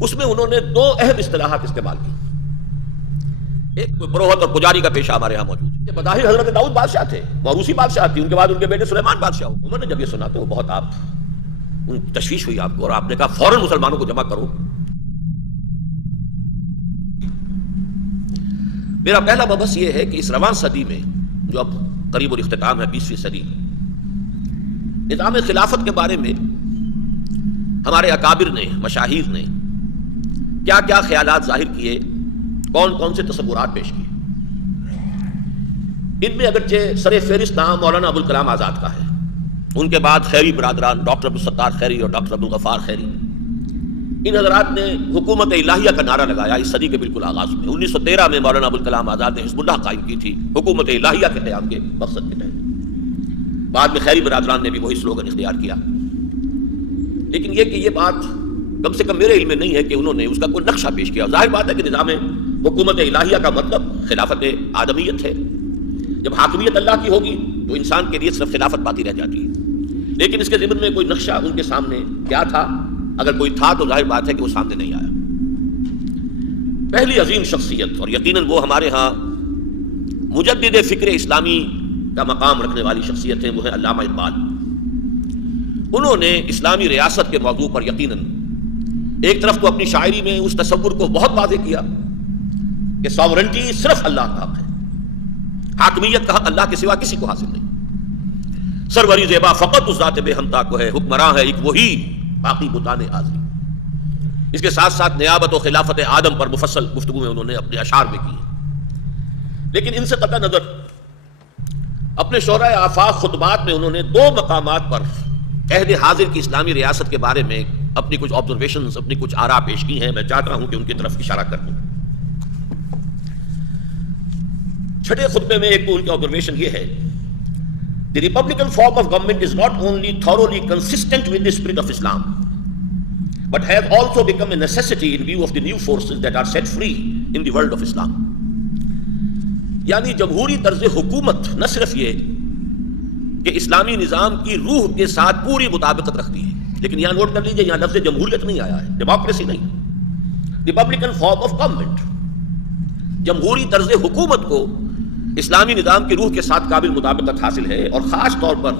اس میں انہوں نے دو اہم اصطلاحات استعمال کی. ایک پروہت اور پجاری کا پیشہ ہمارے ہاں موجود ہے. بظاہر حضرت داؤد بادشاہ تھے، موروثی بادشاہ تھی، ان کے بعد ان کے بیٹے سلیمان بادشاہ ہو. عمر نے جب یہ سنا تو بہت تشویش ہوئی آپ کو، اور آپ نے کہا فوراً مسلمانوں کو جمع کرو. میرا پہلا مبحث یہ ہے کہ اس رواں صدی میں جو اب قریب الاختتام ہے 20ویں صدی، نظام خلافت کے بارے میں ہمارے اکابر نے، مشاہیر نے کیا کیا خیالات ظاہر کیے، کون کون سے تصورات پیش کیے. ان میں اگرچہ سر فہرست نام مولانا ابوالکلام آزاد کا ہے، ان کے بعد خیری برادران ڈاکٹر عبدالستار خیری اور ڈاکٹر عبدالغفار خیری، ان حضرات نے حکومت الہیہ کا نعرہ لگایا اس صدی کے بالکل آغاز میں. 1913 میں مولانا ابوالکلام آزاد نے حزب اللہ قائم کی تھی حکومت الہیہ کے قیام کے مقصد کے تحت. بعد میں خیری برادران نے بھی وہی سلوگن اختیار کیا. لیکن یہ کہ یہ بات کم سے کم میرے علم میں نہیں ہے کہ انہوں نے اس کا کوئی نقشہ پیش کیا. ظاہر بات ہے کہ نظام حکومت الہیہ کا مطلب خلافت آدمیت ہے. جب حاکمیت اللہ کی ہوگی تو انسان کے لیے صرف خلافت باقی رہ جاتی ہے. لیکن اس کے ضمن میں کوئی نقشہ ان کے سامنے کیا تھا، اگر کوئی تھا تو ظاہر بات ہے کہ وہ سامنے نہیں آیا. پہلی عظیم شخصیت، اور یقیناً وہ ہمارے ہاں مجدد فکر اسلامی کا مقام رکھنے والی شخصیت ہے، وہ ہے علامہ اقبال. انہوں نے اسلامی ریاست کے موضوع پر یقیناً ایک طرف تو اپنی شاعری میں اس تصور کو بہت واضح کیا کہ ساورنٹی صرف اللہ کا حق ہے، حاکمیت کا حق اللہ کے سوا کسی کو حاصل نہیں. سروری زیبا فقط اس ذات بے ہمتا کو ہے، حکمراں ہے ایک وہی باقی بتانے حاضری. اس کے ساتھ ساتھ نیابت و خلافت آدم پر مفصل گفتگو میں انہوں نے اپنے اشعار میں کی. لیکن ان سے قطع نظر اپنے شورائے آفاق خطبات میں انہوں نے دو مقامات پر عہد حاضر کی اسلامی ریاست کے بارے میں اپنی کچھ آبزرویشنز، اپنی کچھ آراء پیش کی ہیں. میں چاہتا ہوں کہ ان کی طرف اشارہ کر دوں. چھٹے خطبے میں ایک تو ان کی آبزرویشن یہ ہے: The Republican form of government is not only thoroughly consistent with the spirit of Islam, but has also become a necessity in view of the new forces that are set free in the world of Islam. یعنی جمہوری طرز حکومت نہ صرف یہ کہ اسلامی نظام کی روح کے ساتھ پوری مطابقت رکھتی ہے، لیکن یہاں نوٹ کر لیجئے، یہاں لفظ جمہوریت نہیں آیا ہے، ڈیموکریسی نہیں، ریپبلکن فارم آف گورنمنٹ. جمہوری طرز حکومت کو اسلامی نظام کی روح کے ساتھ قابل مطابقت حاصل ہے، اور خاص طور پر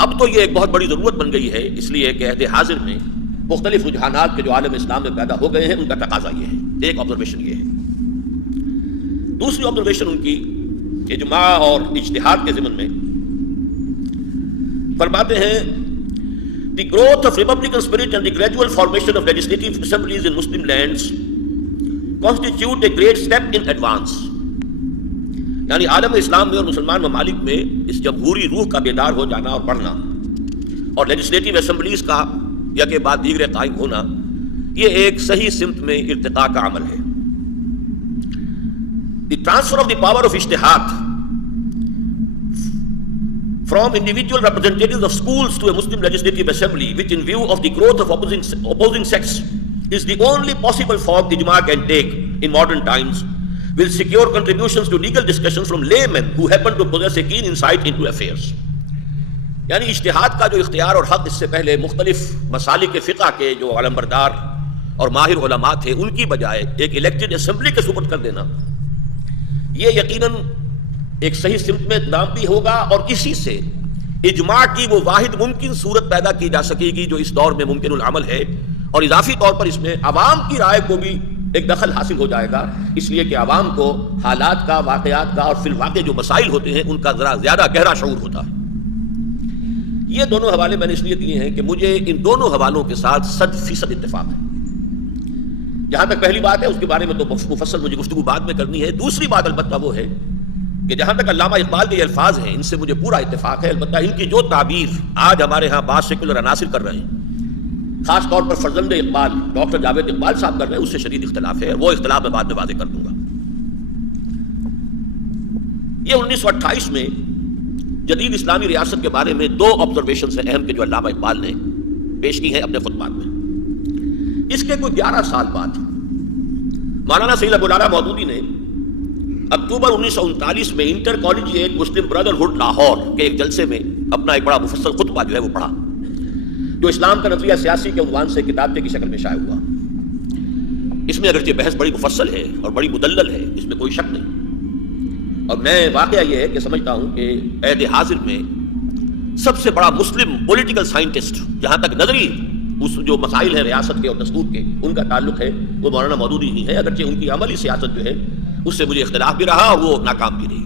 اب تو یہ ایک بہت بڑی ضرورت بن گئی ہے، اس لیے کہ عہد حاضر میں مختلف رجحانات کے جو عالم اسلام میں پیدا ہو گئے ہیں ان کا تقاضا یہ ہے. ایک آبزرویشن یہ ہے. دوسری آبزرویشن ان کی اجماع اور اجتہاد کے ضمن میں فرماتے ہیں: The growth of republican spirit and the gradual formation of legislative assemblies in Muslim lands constitute a great step in advance. یعنی عالم اسلام میں اور مسلمان ممالک میں اس جمہوری روح کا بیدار ہو جانا اور بڑھنا، اور لیجسلیٹو اسمبلیز کا یکے بعد دیگرے قائم ہونا، یہ ایک صحیح سمت میں ارتقاء کا عمل ہے. The transfer of the power of ijtihad from individual representatives of schools to a Muslim legislative assembly, which in view of the growth of opposing sects is the only possible form ijma can take in modern times, will secure contributions to legal discussions from laymen who happen to possess a keen insight into affairs. یعنی اجتہاد کا جو اختیار اور حق اس سے پہلے مختلف مسالک فقہ کے جو علمبردار اور ماہر علماء تھے ان کی بجائے ایک الیکٹڈ اسمبلی کے سپرد کر دینا، یہ یقیناً ایک صحیح سمت میں اقدام بھی ہوگا، اور اسی سے اجماع کی وہ واحد ممکن صورت پیدا کی جا سکے گی جو اس دور میں ممکن العمل ہے، اور اضافی طور پر اس میں عوام کی رائے کو بھی ایک دخل حاصل ہو جائے گا، اس لیے کہ عوام کو حالات کا، واقعات کا اور فی الواقع جو مسائل ہوتے ہیں ان کا ذرا زیادہ گہرا شعور ہوتا ہے. یہ دونوں حوالے میں نے اس لیے دیے ہیں کہ مجھے ان دونوں حوالوں کے ساتھ 100% اتفاق ہے. جہاں تک پہلی بات ہے اس کے بارے میں تو مفصل مجھے گفتگو بعد میں کرنی ہے. دوسری بات البتہ وہ ہے کہ جہاں تک علامہ اقبال کے یہ الفاظ ہیں ان سے مجھے پورا اتفاق ہے، البتہ ان کی جو تعبیر آج ہمارے ہاں بعض سیکولر عناصر کر رہے ہیں، خاص طور پر فرزند اقبال ڈاکٹر جاوید اقبال صاحب کر رہے ہیں، اس سے شدید اختلاف ہے. وہ اختلاف میں بعد میں واضح کر دوں گا. یہ 1928 میں جدید اسلامی ریاست کے بارے میں دو آبزرویشنز ہیں اہم کہ جو علامہ اقبال نے پیش کی ہیں اپنے خطبات میں. اس کے کوئی 11 سال بعد مولانا سید ابو العلا مودودی نے اکتوبر 1939 میں انٹر کالجیٹ مسلم بردرہڈ لاہور کے ایک جلسے میں اپنا ایک بڑا مفصل خطبہ جو ہے وہ پڑھا، جو اسلام کا نظریہ سیاسی کے عنوان سے کتاب کی شکل میں شائع ہوا. اس میں اگرچہ بحث بڑی مفصل ہے اور بڑی مدلل ہے، اس میں کوئی شک نہیں، اور میں واقعہ یہ ہے کہ سمجھتا ہوں کہ عہد حاضر میں سب سے بڑا مسلم پولیٹیکل سائنٹسٹ جہاں تک نظری اس جو مسائل ہیں ریاست کے اور دستور کے ان کا تعلق ہے وہ مولانا مودودی ہی ہے، اگرچہ ان کی عملی سیاست جو ہے اس سے مجھے اختلاف بھی رہا اور وہ ناکام بھی رہی،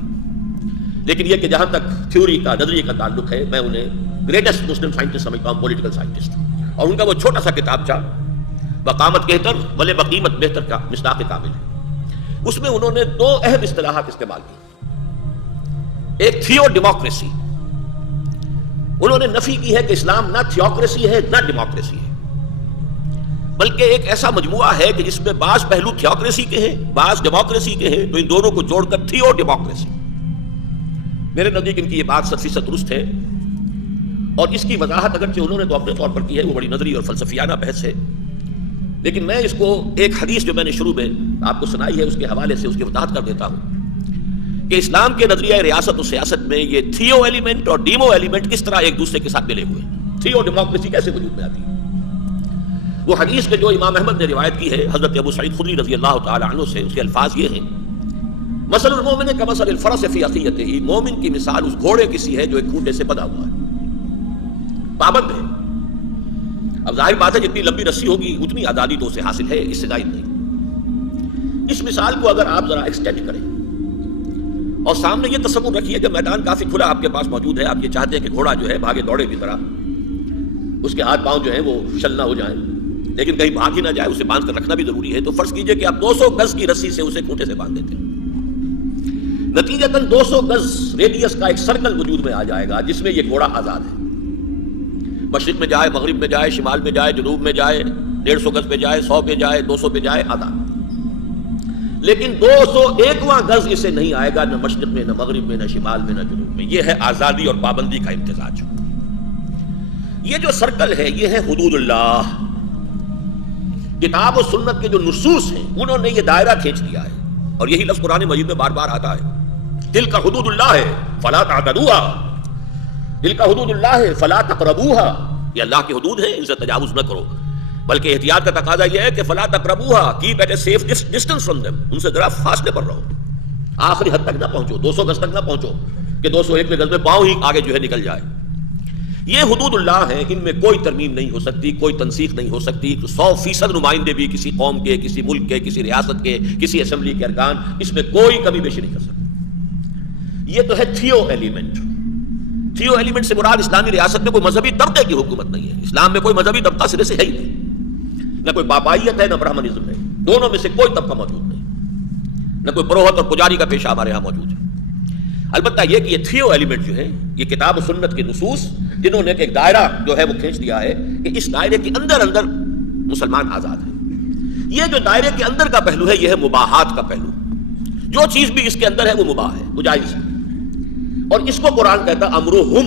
لیکن یہ کہ جہاں تک تھیوری کا نظریے کا تعلق ہے میں انہیں گریٹسٹ مسلم سائنٹسٹ سمجھتا ہوں، پولیٹیکل سائنٹسٹ، اور ان کا وہ چھوٹا سا کتاب تھا بقامت کہتر ولے بقیمت بہتر کا مصداق کامل ہے، اس میں انہوں نے دو اہم اصطلاحات استعمال کی، ایک تھیو ڈیموکریسی، انہوں نے نفی کی ہے کہ اسلام نہ تھیوکریسی ہے نہ ڈیموکریسی ہے، بلکہ ایک ایسا مجموعہ ہے کہ جس میں بعض پہلو تھیوکریسی کے ہیں بعض ڈیموکریسی کے ہیں، تو ان دونوں کو جوڑ کر تھیو ڈیموکریسی، میرے نزدیک ان کی یہ بات 100% درست ہے، اور اس کی وضاحت اگرچہ انہوں نے تو اپنے طور پر کی ہے، وہ بڑی نظری اور فلسفیانہ بحث ہے، لیکن میں اس کو ایک حدیث جو میں نے شروع میں آپ کو سنائی ہے اس کے حوالے سے اس کی وضاحت کر دیتا ہوں کہ اسلام کے نظریہ ریاست و سیاست میں یہ تھیو ایلیمنٹ اور ڈیمو ایلیمنٹ کس طرح ایک دوسرے کے ساتھ ملے ہوئے ہیں، تھیو ڈیموکریسی کیسے وجود میں آتی ہے۔ وہ حدیث کے جو امام احمد نے روایت کی ہے حضرت ابو سعید خدری رضی اللہ تعالی عنہ سے، اس کے الفاظ یہ ہیں، مثل المومن کمثل الفرس فی عصیتہ، مومن کی مثال اس گھوڑے کی سی ہے جو ایک کھوٹے سے بندھا ہوا ہے، پابند ہے۔ اب ظاہر بات ہے جتنی لمبی رسی ہوگی اتنی آزادی تو اسے حاصل ہے، اس سے زائد نہیں۔ اس مثال کو اگر آپ ذرا ایکسٹینڈ کریں اور سامنے یہ تصور رکھیے کہ میدان کافی کھلا آپ کے پاس موجود ہے، آپ یہ چاہتے ہیں کہ گھوڑا جو ہے بھاگے دوڑے کی طرح، اس کے ہاتھ پاؤں جو ہیں وہ شل نہ ہو جائیں لیکن کہیں بھاگ ہی نہ جائے، اسے باندھ کر رکھنا بھی ضروری ہے، تو فرض کیجئے کہ آپ 200 گز کی رسی سے اسے کھوٹے سے باندھ دیتے ہیں، نتیجتاً 200 گز ریڈیس کا ایک سرکل وجود میں آ جائے گا جس میں یہ گھوڑا آزاد ہے، مشرق میں جائے، مغرب میں جائے، شمال میں جائے، جنوب میں جائے، 150 گز پہ جائے، 100 پہ جائے، 200 پہ جائے، آزاد۔ لیکن 201واں گز اسے نہیں آئے گا، نہ مشرق میں، نہ مغرب میں، نہ شمال میں، نہ جنوب میں۔ یہ ہے آزادی اور پابندی کا امتزاج۔ یہ جو سرکل ہے یہ ہے حدود اللہ، کتاب و سنت کے جو نصوص ہیں انہوں نے یہ دائرہ کھینچ دیا ہے، اور یہی لفظ قرآن مجید میں بار بار آتا ہے، تلک حدود اللہ ہے فلا تعتدوها، تلک حدود اللہ ہے فلا تقربوها، یہ اللہ کی حدود ہیں ان سے تجاوز نہ کرو، بلکہ احتیاط کا تقاضا یہ ہے کہ فلا تقربوها، keep at a safe distance from them, ان سے ذرا فاصلے پر رہو، آخری حد تک نہ پہنچو، 200 گز تک نہ پہنچو کہ 201 گز میں پاؤں ہی آگے جو ہے نکل جائے۔ یہ حدود اللہ ہیں، ان میں کوئی ترمیم نہیں ہو سکتی، کوئی تنسیخ نہیں ہو سکتی، 100% نمائندے بھی کسی قوم کے، کسی ملک کے، کسی ریاست کے، کسی اسمبلی کے ارکان اس میں کوئی کمی بیشی نہیں کر سکتے۔ یہ تو ہے تھیو ایلیمنٹ۔ تھیو ایلیمنٹ سے مراد اسلامی ریاست میں کوئی مذہبی طبقے کی حکومت نہیں ہے، اسلام میں کوئی مذہبی طبقہ سرے سے ہے ہی نہیں، نہ کوئی بابائیت ہے نہ برہمنزم ہے، دونوں میں سے کوئی طبقہ موجود نہیں، نہ کوئی پروہت اور پجاری کا پیشہ ہمارے ہاں موجود ہے۔ البتہ یہ کہ یہ تھیو ایلیمنٹ جو ہے یہ کتاب و سنت کے نصوص جنہوں نے ایک دائرہ جو ہے وہ کھینچ دیا ہے کہ اس دائرے کے اندر اندر مسلمان آزاد ہیں۔ یہ جو دائرے کے اندر کا پہلو ہے یہ ہے مباحات کا پہلو، جو چیز بھی اس کے اندر ہے وہ مباح ہے، وہ جائز ہے، اور اس کو قرآن کہتا ہے امرہم،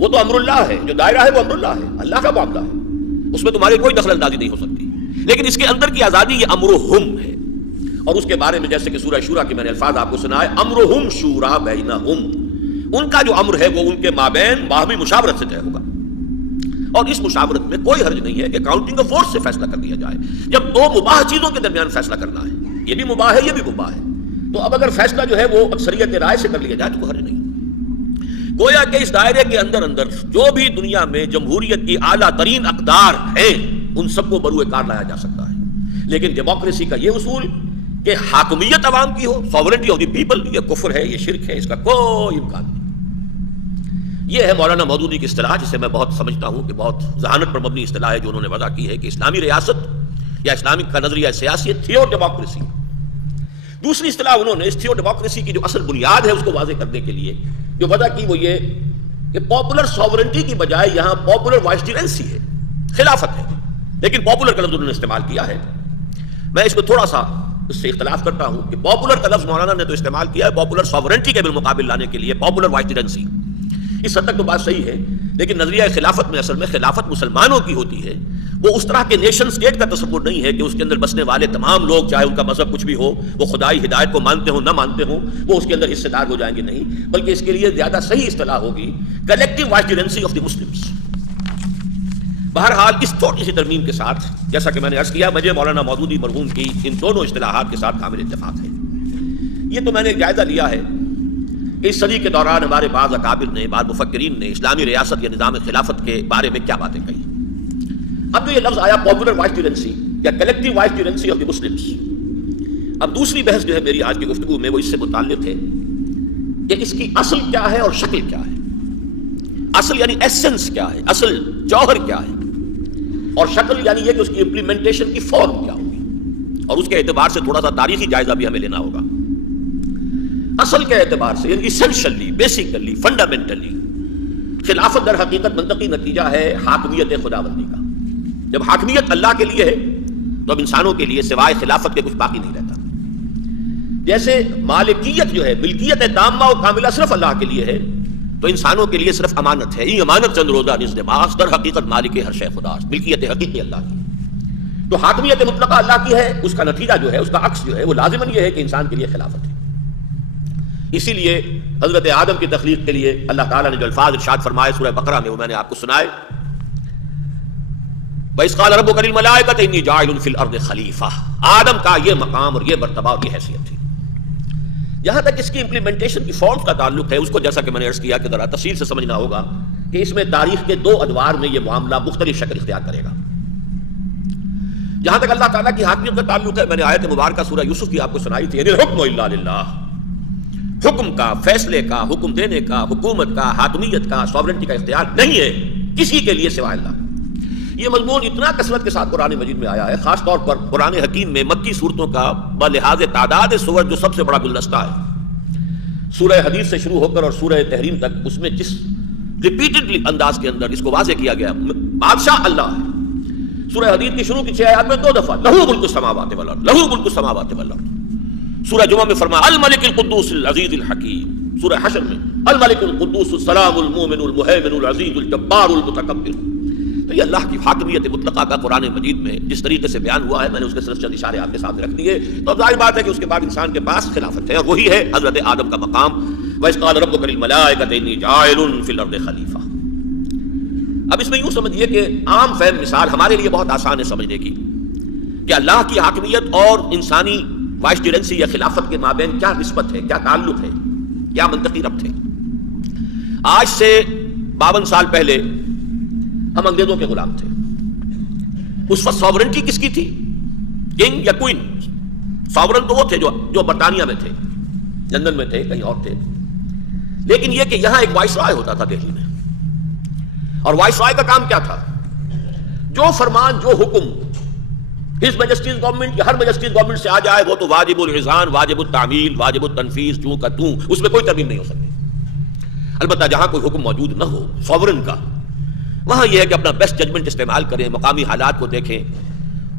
وہ تو امر اللہ ہے، جو دائرہ ہے وہ امر اللہ ہے، اللہ کا معاملہ ہے، اس میں تمہاری کوئی دخل اندازی نہیں ہو سکتی، لیکن اس کے اندر کی آزادی یہ امرہم ہے، اور اس کے بارے میں جیسے کہ سورہ شورى کے میں نے الفاظ آپ کو سنائے، امرہم شورى بینہم، ان کا جو امر ہے وہ ان کے مابین باہمی مشاورت سے طے ہوگا، اور اس مشاورت میں کوئی حرج نہیں ہے کہ کاؤنٹنگ آف ووٹس سے فیصلہ کر دیا جائے، جب دو مباح چیزوں کے درمیان فیصلہ کرنا ہے، یہ بھی مباح ہے یہ بھی مباح ہے، تو اب اگر فیصلہ جو ہے وہ اکثریت رائے سے کر لیا جائے تو کوئی حرج نہیں۔ گویا کہ اس دائرے کے اندر اندر جو بھی دنیا میں جمہوریت کی اعلیٰ ترین اقدار ہیں ان سب کو بروئے کار لایا جا سکتا ہے، لیکن ڈیموکریسی کا یہ اصول کہ حاکمیت عوام کی ہو، ساورنٹی آف دی پیپل، یہ کفر ہے، یہ شرک ہے، اس کا کوئی امکان نہیں۔ یہ ہے مولانا مودودی کی اصطلاح، جسے میں بہت سمجھتا ہوں کہ بہت ذہانت پر مبنی اصطلاح ہے جو انہوں نے وضع کی ہے کہ اسلامی ریاست یا اسلامی کا نظریہ سیاسی تھیو ڈیموکریسی۔ دوسری اصطلاح انہوں نے اس تھیو ڈیموکریسی کی جو اصل بنیاد ہے اس کو واضح کرنے کے لیے جو وضع کی وہ یہ کہ پاپولر ساورنٹی کی بجائے یہاں پاپولر وائسڈرنسی ہے، خلافت ہے، لیکن پاپولر کا لفظ انہوں نے استعمال کیا ہے۔ میں اس کو تھوڑا سا اس سے اختلاف کرتا ہوں کہ پاپولر کا لفظ مولانا نے تو استعمال کیا ہے پاپولر ساورنٹی کے بالمقابل لانے کے لیے، پاپولر وائسڈرنسی، اس حد تک تو بات صحیح ہے، لیکن نظریہ خلافت میں اصل میں خلافت مسلمانوں کی ہوتی ہے، وہ اس طرح کے نیشن سٹیٹ کا تصور نہیں ہے کہ اس کے اندر بسنے والے تمام لوگ چاہے ان کا مذہب کچھ بھی ہو، وہ خدائی ہدایت کو مانتے ہوں نہ مانتے ہوں، وہ اس کے اندر حصے دار ہو جائیں گے، نہیں، بلکہ اس کے لیے زیادہ صحیح اصطلاح ہوگی کلیکٹیو وائسڈرنسی آف دی مسلمز۔ بہرحال اس چھوٹی سی ترمیم کے ساتھ جیسا کہ میں نے عرض کیا مجھے مولانا مودودی مرحوم کی ان دونوں اصطلاحات کے ساتھ کامل اتفاق ہے۔ یہ تو میں نے جائزہ لیا ہے کہ اس صدی کے دوران ہمارے بعض اکابر نے بعض مفکرین نے اسلامی ریاست یا نظام خلافت کے بارے میں کیا باتیں کہی۔ اب جو یہ لفظ آیا پاپولر وائسٹیرنسی یا کلیکٹیو وائسٹیرنسی آف دی مسلمس، اب دوسری بحث جو ہے میری آج کی گفتگو میں وہ اس سے متعلق ہے کہ اس کی اصل کیا ہے اور شکل کیا ہے۔ اصل یعنی ایسنس کیا ہے، اصل جوہر کیا ہے، اور شکل یعنی یہ کہ اس کی امپلیمنٹیشن کی فارم کیا ہوگی، اور اس کے اعتبار سے تھوڑا سا تاریخی جائزہ بھی ہمیں لینا ہوگا۔ اصل کے اعتبار سے یعنی اسینشلی، بیسیکلی، فنڈامنٹلی خلافت در حقیقت منطقی نتیجہ ہے حاکمیت خداوندی کا۔ جب حاکمیت اللہ کے لیے ہے تو اب انسانوں کے لیے سوائے خلافت کے کچھ باقی نہیں رہتا۔ جیسے مالکیت جو ہے، ملکیت تامہ و کاملہ صرف اللہ کے لیے ہے، تو انسانوں کے لیے صرف امانت ہے۔ یہ امانت چند روزہ نزد ماس در حقیقت مالک ہر شے خداست، ملکیت حقیقی اللہ کی۔ تو حاکمیت مطلقہ اللہ کی ہے، اس کا نتیجہ جو ہے، اس کا عکس جو ہے وہ لازماً یہ ہے کہ انسان کے لیے خلافت ہے۔ اسی لیے حضرت آدم کی تخلیق کے لیے اللہ تعالیٰ نے جو الفاظ ارشاد فرمائے سورہ بقرہ میں وہ میں نے آپ کو سنائے، وَإِذْ قَالَ رَبُّكَ لِلْمَلَائِكَةِ إِنِّي جَاعِلٌ فِي الْأَرْضِ خَلِيفَةً، آدم کا یہ مقام اور یہ مرتبہ اور یہ حیثیت تھی۔ یہاں تک اس کی امپلیمنٹیشن کی فارم کا تعلق ہے، اس کو جیسا کہ میں نے عرض کیا کہ ذرا تفصیل سے سمجھنا ہوگا کہ اس میں تاریخ کے دو ادوار میں یہ معاملہ مختلف شکل اختیار کرے گا۔ جہاں تک اللہ تعالیٰ کی حاکمیت کا تعلق ہے، میں نے آیت مبارکہ سورہ یوسف کی آپ کو سنائی تھی، الحکم الا للہ، حکم کا، فیصلے کا، حکم دینے کا، حکومت کا، حاکمیت کا، سوورنٹی کا اختیار نہیں ہے کسی کے لیے سوائے اللہ۔ یہ مضمون اتنا کثرت کے ساتھ قرآن مجید میں آیا ہے، خاص طور پر قرآن حکیم میں مکی صورتوں کا بلحاظ تعداد سور جو سب سے بڑا گلدستہ ہے، سورہ حدید سے شروع ہو کر اور سورہ تحریم تک، اس میں جس ریپیٹڈلی انداز کے اندر اس کو واضح کیا گیا بادشاہ اللہ ہے۔ سورہ حدید کی شروع کی 6 آیات میں 2 دفعہ لہو ملک السماوات والارض، لہو ملک السماوات والارض۔ سورہ جمعہ میں فرمایا الملک القدوس العزیز الحکیم، سورہ حشر میں الملک القدوس السلام المؤمن المہیمن العزیز الجبار المتکبر۔ تو یہ اللہ کی حاکمیت مطلقہ کا قرآن مجید میں جس طریقے سے بیان ہوا ہے، میں نے اس کے صرف چند اشارے آپ کے سامنے رکھ دیے، تو ظاہر بات ہے کہ اس کے بعد انسان کے پاس خلافت ہے، اور وہی ہے حضرت آدم کا مقام، وَإِذْ قَالَ رَبُّكَ لِلْمَلَائِكَةِ إِنِّي جَاعِلٌ فِي الْأَرْضِ خَلِيفَةً۔ اب اس میں یوں سمجھیے کہ عام فہم مثال ہمارے لیے بہت آسان ہے سمجھنے کی کہ اللہ کی حاکمیت اور انسانی وائسٹیرنسی یا خلافت کے مابین کیا نسبت ہے، کیا تعلق ہے، کیا منطقی ربط ہے۔ آج سے 52 سال پہلے ہم انگریزوں کے غلام تھے۔ اس وقت ساورنٹی کس کی تھی؟ کنگ یا کوئن؟ ساورن تو وہ تھے جو برطانیہ میں تھے، لندن میں تھے، کہیں اور تھے، لیکن یہ کہ یہاں ایک وائس رائے ہوتا تھا دہلی میں، اور وائس رائے کا کام کیا تھا؟ جو فرمان، جو حکم ہز میجسٹیز گورنمنٹ یا ہر میجسٹیز گورنمنٹ سے آ جائے وہ تو واجب الاذعان، واجب التعمیل، واجب التنفیذ، چوں کا توں، اس میں کوئی ترمیم نہیں ہو سکتی۔ البتہ جہاں کوئی حکم موجود نہ ہو ساورن کا، وہاں یہ ہے کہ اپنا بیسٹ ججمنٹ استعمال کریں، مقامی حالات کو دیکھیں،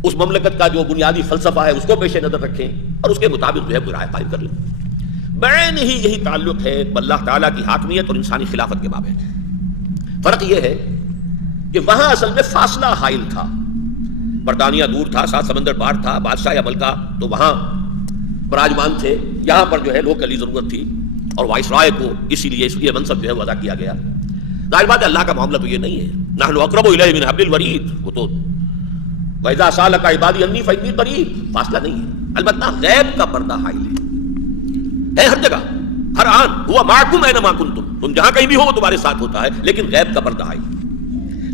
اس مملکت کا جو بنیادی فلسفہ ہے اس کو پیش نظر رکھیں، اور اس کے مطابق جو ہے کوئی رائے قائم کر لیں۔ بعین ہی یہی تعلق ہے اللہ تعالیٰ کی حاکمیت اور انسانی خلافت کے مابین۔ فرق یہ ہے کہ وہاں اصل میں فاصلہ حائل تھا، برطانیہ دور تھا، 7 سمندر پار تھا، بادشاہ یا ملکہ تو وہاں براجمان تھے، یہاں پر جو ہے لوکلی ضرورت تھی، اور وائس رائے کو اسی لیے منصب جو ہے وہ ادا کیا گیا۔ ظاہر بات ہے اللہ کا معاملہ تو یہ نہیں ہے، نحن اقرب الیہ من حبل الورید، وہ تو وَإِذَا سَأَلَكَ عِبَادِي عَنِّي فَإِنِّي قَرِيبٌ، فاصلہ نہیں ہے، البتہ غیب کا پردہ حائل ہے ہر جگہ، ہر آن، هُوَ مَعَكُمْ أَيْنَمَا كُنتُمْ، تم جہاں کہیں بھی ہو وہ تمہارے ساتھ ہوتا ہے، لیکن غیب کا پردہ حائل ہے۔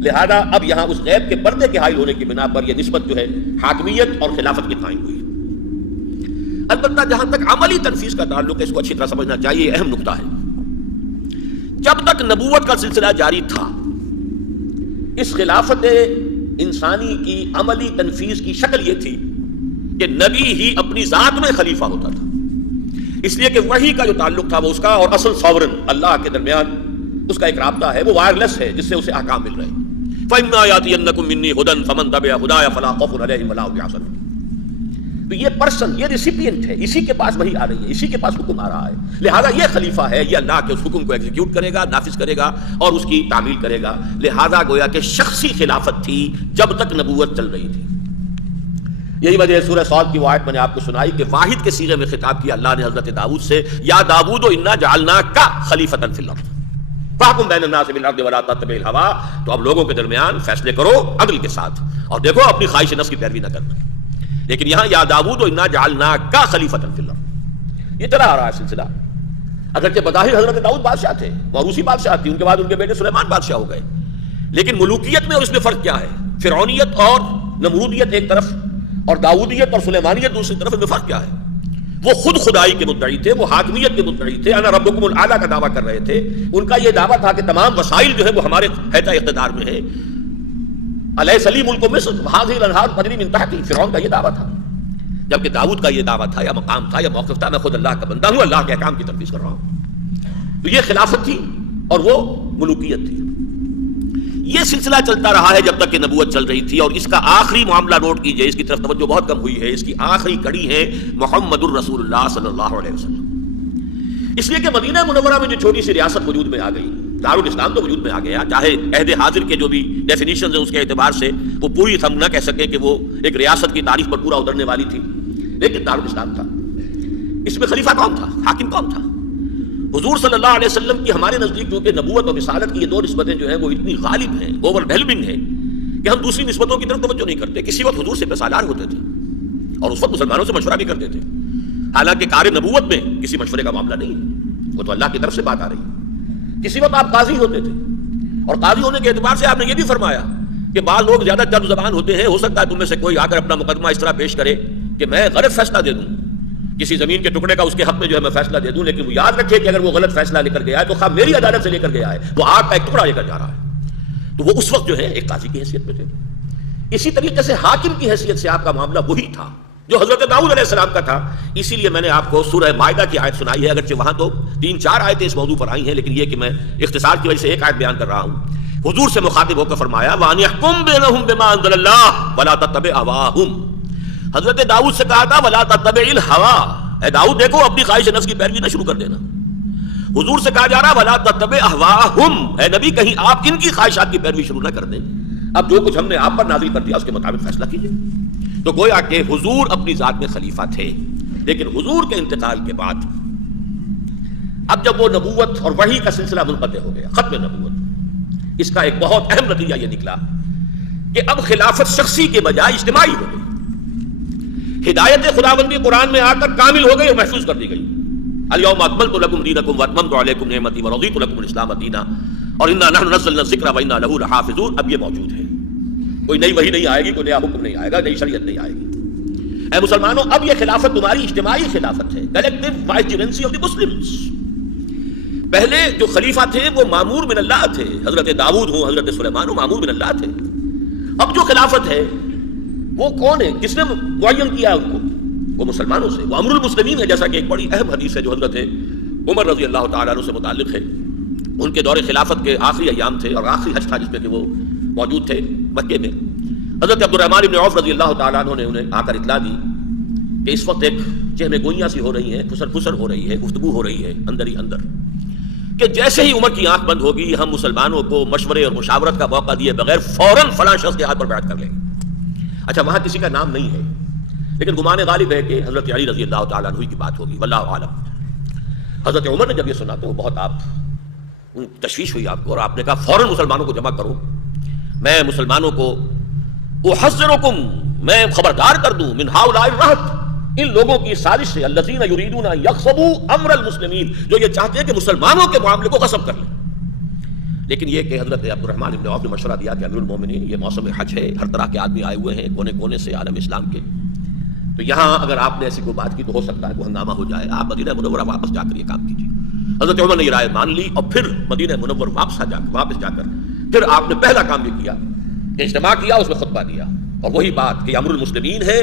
لہذا اب یہاں اس غیب کے پردے کے حائل ہونے کی بنا پر یہ نسبت جو ہے حاکمیت اور خلافت کی قائم ہوئی۔ البتہ جہاں تک عملی تنفیذ کا تعلق ہے، اس کو اچھی طرح سمجھنا چاہیے، اہم نقطہ ہے۔ جب تک نبوت کا سلسلہ جاری تھا، اس خلافت انسانی کی عملی تنفیذ کی شکل یہ تھی کہ نبی ہی اپنی ذات میں خلیفہ ہوتا تھا، اس لیے کہ وحی کا جو تعلق تھا وہ اس کا اور اصل ساورن اللہ کے درمیان اس کا ایک رابطہ ہے، وہ وائرلیس ہے جس سے اسے احکام مل رہے ہیں۔ فَإِمَّا يَأْتِيَنَّكُم مِّنِّي هُدًى فَمَن تَبِعَ هُدَايَ فَلَا خَوْفٌ عَلَيْهِمْ وَلَا هُمْ يَحْزَنُونَ۔ تو یہ پرسن، یہ ریسیپینٹ ہے، اسی کے پاس وحی آ رہی ہے، اسی کے پاس حکم آ رہا ہے، لہذا یہ خلیفہ ہے، یہ اللہ کے اس حکم کو ایگزیکیوٹ کرے گا، نافذ کرے گا اور اس کی تعمیل کرے گا۔ لہذا گویا کہ شخصی خلافت تھی جب تک نبوت چل رہی تھی۔ یہی وجہ ہے سورہ صاد کی وہ آیت میں نے آپ کو سنائی کہ واحد کے صیغے میں خطاب کیا اللہ نے حضرت داؤد سے، یا داؤد انا جعلناک خلیفۃ فی الارض، فاحکم بین الناس بالعدل ولا تتبع الہویٰ، تو اب لوگوں کے درمیان فیصلے کرو عدل کے ساتھ، اور دیکھو اپنی خواہش نفس کی پیروی نہ کرنا۔ لیکن یہاں یا داؤد انا جعلناک خلیفۃ فی الارض، یہ چلا آ رہا ہے سلسلہ۔ اگرچہ بظاہر حضرت داؤد بادشاہ تھے، موروثی بادشاہ تھی، ان کے بعد ان کے بیٹے سلیمان بادشاہ ہو گئے، لیکن ملوکیت میں اور اس میں فرق کیا ہے؟ فرعونیت اور نمرودیت ایک طرف، اور داؤدیت اور سلیمانیت دوسری طرف، میں فرق کیا ہے؟ وہ خود خدائی کے مدعی تھے، وہ حاکمیت کے مدعی تھے، انا ربکم الاعلی کا دعویٰ کر رہے تھے، ان کا یہ دعویٰ تھا کہ تمام وسائل جو ہے وہ ہمارے حیطہ اقتدار میں ہے، الیس لی ملک مصر وہذہ الانہار تجری من تحتی، فرعون کا یہ دعویٰ تھا، جبکہ داؤد کا یہ دعویٰ تھا یا مقام تھا یا موقف تھا، میں خود اللہ کا بندہ ہوں، اللہ کے احکام کی تنفیذ کر رہا ہوں۔ تو یہ خلافت تھی اور وہ ملوکیت تھی۔ یہ سلسلہ چلتا رہا ہے جب تک کہ نبوت چل رہی تھی، اور اس کا آخری معاملہ نوٹ کیجئے، اس کی طرف توجہ بہت کم ہوئی ہے، اس کی آخری کڑی ہے محمد الرسول اللہ صلی اللہ علیہ وسلم۔ اس لیے کہ مدینہ منورہ میں جو چھوٹی سی ریاست وجود میں آ گئی، دارالاسلام تو وجود میں آ گیا، چاہے عہد حاضر کے جو بھی ڈیفینیشنز ہیں اس کے اعتبار سے وہ پوری ہم نہ کہہ سکیں کہ وہ ایک ریاست کی تاریخ پر پورا اترنے والی تھی، لیکن دارالاسلام تھا۔ اس میں خلیفہ کون تھا؟ حاکم کون تھا؟ حضور صلی اللہ علیہ وسلم کی ہمارے نزدیک جو کہ نبوت اور رسالت کی یہ دو نسبتیں جو ہیں وہ اتنی غالب ہیں، اوور ویلمنگ ہیں، کہ ہم دوسری نسبتوں کی طرف توجہ نہیں کرتے۔ کسی وقت حضور سے سالار ہوتے تھے اور اس وقت مسلمانوں سے مشورہ بھی کرتے تھے، حالانکہ کار نبوت میں کسی مشورے کا معاملہ نہیں ہے، وہ تو اللہ کی طرف سے بات آ رہی ہے۔ کسی وقت آپ قاضی ہوتے تھے، اور قاضی ہونے کے اعتبار سے آپ نے یہ بھی فرمایا کہ بعض لوگ زیادہ چرب زبان ہوتے ہیں، ہو سکتا ہے تم میں سے کوئی آ کر اپنا مقدمہ اس طرح پیش کرے کہ میں غلط فیصلہ دے دوں، کسی زمین کے ٹکڑے کا اس کے حق میں جو ہے میں فیصلہ دے دوں، لیکن وہ یاد رکھے کہ اگر وہ غلط فیصلہ لے کر گیا ہے تو خواہ میری عدالت سے لے کر گیا ہے، وہ آگ کا ایک ٹکڑا لے کر جا رہا ہے، تو وہ اس وقت جو ہے ایک قاضی کی حیثیت میں تھے۔ اسی طریقے سے حاکم کی حیثیت سے آپ کا معاملہ وہی تھا جو حضرت داؤد علیہ السلام کا تھا۔ اسی لیے میں نے آپ کو سورہ مائدہ کی آیت سنائی ہے، اگرچہ وہاں تو 3-4 آیتیں اس موضوع پر آئی ہیں، لیکن یہ کہ میں اختصار کی وجہ سے ایک آیت بیان کر رہا ہوں۔ حضور سے مخاطب ہو کر فرمایا وَأَنِ احْكُم بَيْنَهُم بِمَا أَنزَلَ اللَّهُ وَلَا تَتَّبِعْ أَهْوَاءَهُمْ۔ حضرت داؤد سے کہا تھا وَلَا تَتَّبِعِ الْهَوَىٰ، اے داؤد دیکھو اپنی خواہش نفس کی پیروی نہ شروع کر دینا۔ حضور سے کہا جا رہا وَلَا تَتَّبِعْ أَهْوَاءَهُمْ، اے نبی کہیں آپ ان کی خواہشات کی پیروی شروع نہ کر دیں، اب جو کچھ ہم نے آپ پر نازل کر دیا اس کے مطابق فیصلہ کیجیے۔ تو گویا کہ حضور اپنی ذات میں خلیفہ تھے، لیکن حضور کے انتقال کے بعد اب جب وہ نبوت اور وحی کا سلسلہ منقطع ہو گیا، ختم نبوت، اس کا ایک بہت اہم نتیجہ یہ نکلا کہ اب خلافت شخصی کے بجائے اجتماعی ہو گئی۔ ہدایت خداوندی قرآن میں آ کر کامل ہو گئی اور محفوظ کر دی گئی۔ الیوم اکملت لکم دینکم واتممت علیکم نعمتی ورضیت لکم الاسلام دینا، اور انا نحن نزلنا الذکر وانا لہ لحافظون، اب یہ موجود ہے، کوئی نئی وحی نہیں آئے گی، کوئی نیا حکم نہیں آئے گا، نئی شریعت نہیں آئے گی۔ اے مسلمانوں، اب یہ خلافت تمہاری اجتماعی خلافت ہے، کلیکٹیو وائسرنسی آف دی مسلمز۔ پہلے جو خلیفہ تھے وہ مامور من اللہ تھے، حضرت داؤد ہوں، حضرت سلیمان ہوں، مامور من اللہ تھے۔ اب جو خلافت ہے وہ کون ہے، کس نے معین کیا ان کو؟ وہ مسلمانوں سے، وہ امر المسلمین ہے، جیسا کہ ایک بڑی اہم حدیث ہے جو حضرت عمر رضی اللہ تعالیٰ عنہ سے متعلق ہے۔ ان کے دور خلافت کے آخری ایام تھے اور آخری حج تھا جس میں کہ وہ موجود تھے مکے میں۔ حضرت عبد الرحمن بن عوف رضی اللہ تعالیٰ عنہ نے انہیں آ کر اطلاع دی کہ اس وقت ایک چہمے گوئیاں سی ہو رہی ہیں، پھسر پھسر ہو رہی ہے، گفتگو ہو رہی ہے اندر ہی اندر، کہ جیسے ہی عمر کی آنکھ بند ہوگی ہم مسلمانوں کو مشورے اور مشاورت کا موقع دیے بغیر فوراً فلاں شخص کے ہاتھ پر بیعت کر لیں گے۔ اچھا، وہاں کسی کا نام نہیں ہے، لیکن گمان غالب ہے کہ حضرت علی رضی اللہ تعالیٰ عنہ کی بات ہوگی، واللہ عالم۔ حضرت عمر نے جب یہ سنا تو بہت تشویش ہوئی آپ کو، اور آپ نے کہا فوراً مسلمانوں کو جمع کرو، میں مسلمانوں کو احذرکم، میں خبردار کر دوں، من ہؤلاء الرہط، ان لوگوں کی سازش سے، الذین یریدون ان یغصبوا امر المسلمین، جو یہ چاہتے ہیں کہ مسلمانوں کے معاملے کو غصب کر لیں۔ لیکن یہ کہ حضرت عبد الرحمن بن عوف نے مشورہ دیا کہ امیر المومنین یہ موسم حج ہے، ہر طرح کے آدمی آئے ہوئے ہیں کونے کونے سے عالم اسلام کے، تو یہاں اگر آپ نے ایسی کوئی بات کی تو ہو سکتا ہے وہ ہنگامہ ہو جائے، آپ مدینہ منورہ واپس جا کر یہ کام کیجیے۔ حضرت عمر نے یہ رائے مان لی، اور پھر مدینہ منور واپس جا کر پھر آپ نے پہلا کام یہ کیا کہ اجتماع کیا، اس میں خطبہ دیا، اور وہی بات کہ امر المسلمین ہے،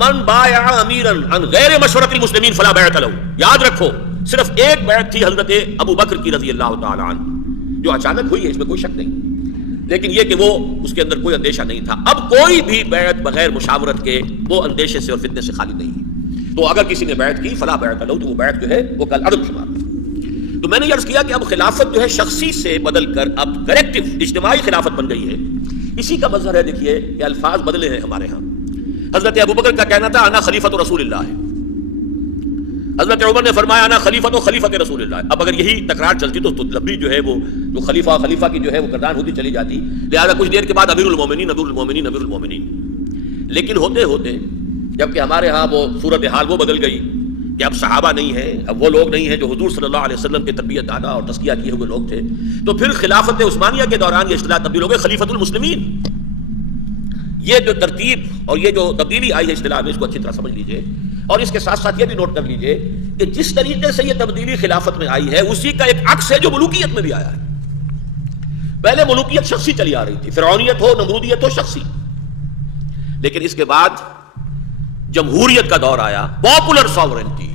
من بایع امیرا عن غیر مشورۃ المسلمین فلا بیعۃ لہ۔ یاد رکھو صرف ایک بیعت تھی حضرت ابو بکر کی رضی اللہ تعالی عنہ، جو اچانک ہوئی ہے، اس میں کوئی شک نہیں، لیکن یہ کہ وہ اس کے اندر کوئی اندیشہ نہیں تھا۔ اب کوئی بھی بیعت بغیر مشاورت کے وہ اندیشے سے اور فتنے سے خالی نہیں ہے، تو اگر کسی نے بیعت کی فلا بیعۃ لہ، تو وہ بیعت جو ہے وہ کل عدم شمار۔ تو میں نے یہ عرض کیا کہ اب خلافت جو ہے شخصی سے بدل کر اب کلیکٹیو اجتماعی خلافت بن گئی ہے۔ اسی کا مظہر ہے، دیکھیے کہ الفاظ بدلے ہیں ہمارے ہاں۔ حضرت ابو بکر کا کہنا تھا انا خلیفۃ رسول اللہ، حضرت عمر نے فرمایا انا خلیفۃ و خلیفۃ رسول اللہ. اب اگر یہی تکرار چلتی تو لمبی جو ہے وہ جو خلیفہ کی جو ہے وہ گردان ہوتی چلی جاتی، لہذا کچھ دیر کے بعد امیر المومنین امیر المومنین امیر المومنین. لیکن ہوتے ہوتے جب کہ ہمارے ہاں وہ صورتحال وہ بدل گئی کہ اب صحابہ نہیں ہیں، اب وہ لوگ نہیں ہیں جو حضور صلی اللہ علیہ وسلم کے تربیت دادا اور تزکیہ کیے ہوئے لوگ تھے، تو پھر خلافت عثمانیہ کے دوران یہ اصطلاح تبدیل ہو گئی خلیفۃ المسلمین. یہ جو ترتیب اور یہ جو تبدیلی آئی ہے اصطلاح میں، اس کو اچھی طرح سمجھ لیجئے. اور اس کے ساتھ ساتھ یہ بھی نوٹ کر لیجئے کہ جس طریقے سے یہ تبدیلی خلافت میں آئی ہے اسی کا ایک عکس ہے جو ملوکیت میں بھی آیا ہے. پہلے ملوکیت شخصی چلی آ رہی تھی، فرعونیت ہو، نمرودیت ہو، شخصی. لیکن اس کے بعد جمہوریت کا دور آیا، پاپولر ساورنٹی.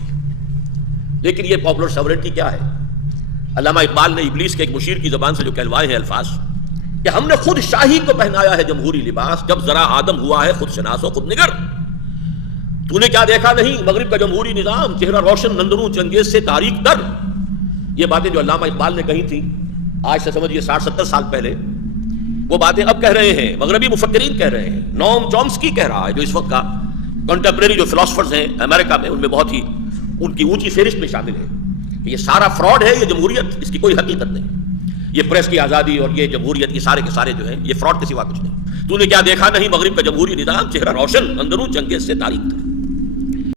لیکن یہ پاپولر ساورنٹی کیا ہے؟ علامہ اقبال نے ابلیس کے ایک مشیر کی زبان سے جو کہلوائے ہیں الفاظ کہ ہم نے خود شاہی کو پہنایا ہے جمہوری لباس، جب ذرا آدم ہوا ہے خود شناس و خود نگر. تو نے کیا دیکھا نہیں مغرب کا جمہوری نظام، چہرہ روشن نندروں چنگیز سے تاریخ در. یہ باتیں جو علامہ اقبال نے کہی تھی آج سے سمجھیے 60-70 سال پہلے، وہ باتیں اب کہہ رہے ہیں مغربی مفکرین کہہ رہے ہیں. نوم چومسکی کہہ رہا ہے جو اس وقت کا کنٹمپریری جو فلاسفرز ہیں امریکہ میں، ان میں بہت ہی ان کی اونچی فہرست میں شامل ہے. یہ سارا فراڈ ہے، یہ جمہوریت اس کی کوئی حقیقت نہیں. یہ پریس کی آزادی اور یہ جمہوریت یہ سارے کے سارے جو ہیں یہ فراڈ کے سوا کچھ نہیں. تو نے کیا دیکھا نہیں مغرب کا جمہوری نظام، چہرہ روشن اندروں چنگیز سے تاریخ تر.